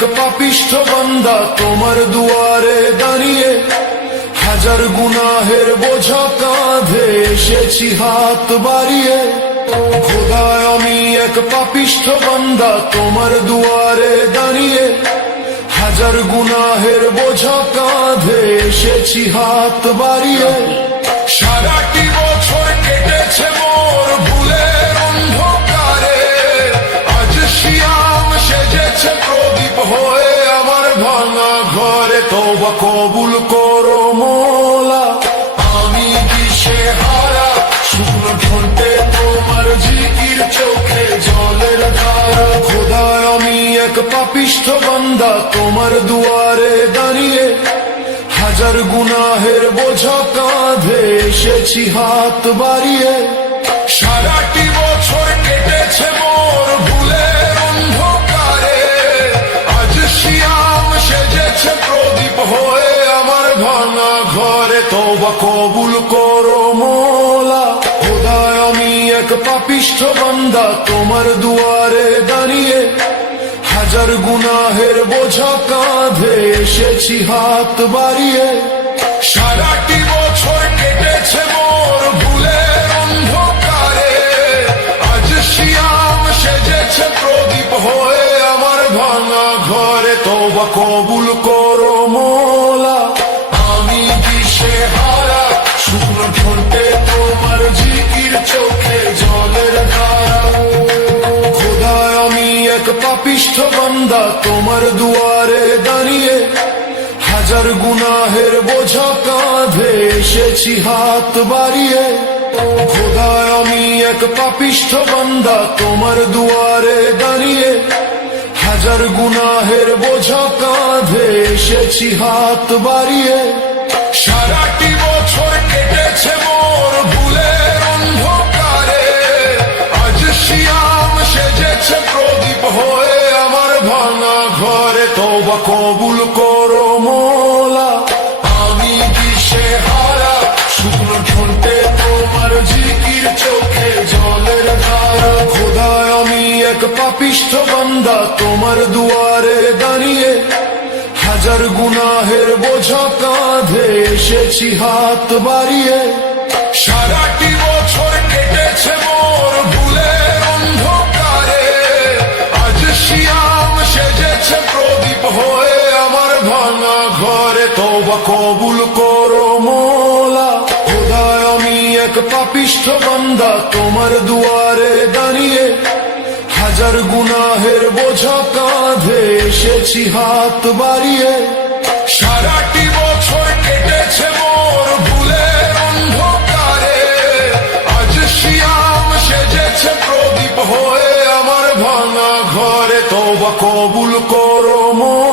এক পাপিষ্ঠ বান্দা তোমার দুয়ারে দাঁড়িয়ে, হাজার গুনাহের বোঝা কাঁধে এসেছি হাত বাড়িয়ে। খোদায় আমি এক পাপিষ্ঠ বান্দা তোমার দুয়ারে দাঁড়িয়ে, হাজার গুনাহের বোঝা কাঁধে এসেছি হাত বাড়িয়ে। সারাটি বছর কেটেছে মোর ভুলের অন্ধকারে, আজ শিয়াম সেজেছে প্রদীপ হয়ে আমার ভাঙা ঘরে। তওবা কবুল করো মোলা, আমি দিশেহারা, শুকনো ঠোঁটে তোমার জিকির, চোখে জলের ধারা। খোদায় আমি এক পাপিষ্ঠ বান্দা তোমার দুয়ারে দাঁড়িয়ে, হাজার গুনাহের বোঝা কাঁধে এসেছি হাত বাড়িয়ে। সারাটি বছর কেটেছে মোর ভুলের অন্ধকারে, আজ শিয়াম সেজেছে প্রদীপ হয়ে আমার ভাঙা ঘরে। তওবা কবুল করো মোলা, খোদায় আমি এক পাপিষ্ঠ বান্দা তোমার দুয়ারে দাঁড়িয়ে, হাজার গুনাহের বোঝা কাঁধে এসেছি হাত বাড়িয়ে। সারাটি বছর কেটেছে মোর ভুলের অন্ধকারে, আজ শিয়াম সেজেছে প্রদীপ হয়ে আমার ভাঙা ঘরে। তওবা কবুল করো মোলা, আমি দিশেহারা, শুকনো ঠোঁটে তোমার জিকির, চোখে জলের ধারা। খোদায় আমি এক পাপিষ্ঠ বান্দা তোমার দুয়ারে দাঁড়িয়ে, হাজার গুনাহের বোঝা কাঁধে এসেছি হাত বাড়িয়ে। খোদায় আমি এক পাপিষ্ঠ বান্দা তোমার দুয়ারে দাঁড়িয়ে, হাজার গুনাহের বোঝা কাঁধে এসেছি হাত বাড়িয়ে। সারাটি বছর কেটেছে মোর ভুলের অন্ধকারে, আজ শিয়াম সেজেছে প্রদীপ হয়ে আমার ভাঙা ঘরে। তওবা কবুল করো মোলা, আমি দিশেহারা, শুকনো ঠোঁটে তোমার জিকির, চোখে জলের ধারা। খোদায় আমি এক পাপিষ্ঠ বান্দা তোমার দুয়ারে দাঁড়িয়ে, হাজার গুনাহের বোঝা কাঁধে এসেছি হাত বাড়িয়ে। সারাটি বছর কেটেছে মোর ভুলের অন্ধকারে, আজ শিয়াম সেজেছে প্রদীপ হয়ে আমার ভাঙা ঘরে। তওবা কবুল করো মোলা, খোদায় আমি এক পাপিষ্ঠ বান্দা তোমার দুয়ারে দাঁড়িয়ে, হাজার গুনাহের বোঝা কাঁধে এসেছি হাত বাড়িয়ে। সারাটি বছর কেটেছে মোর ভুলের অন্ধকারে, আজ শিয়াম সেজেছে প্রদীপ হয়ে আমার ভাঙা ঘরে। তওবা কবুল করো মোলা।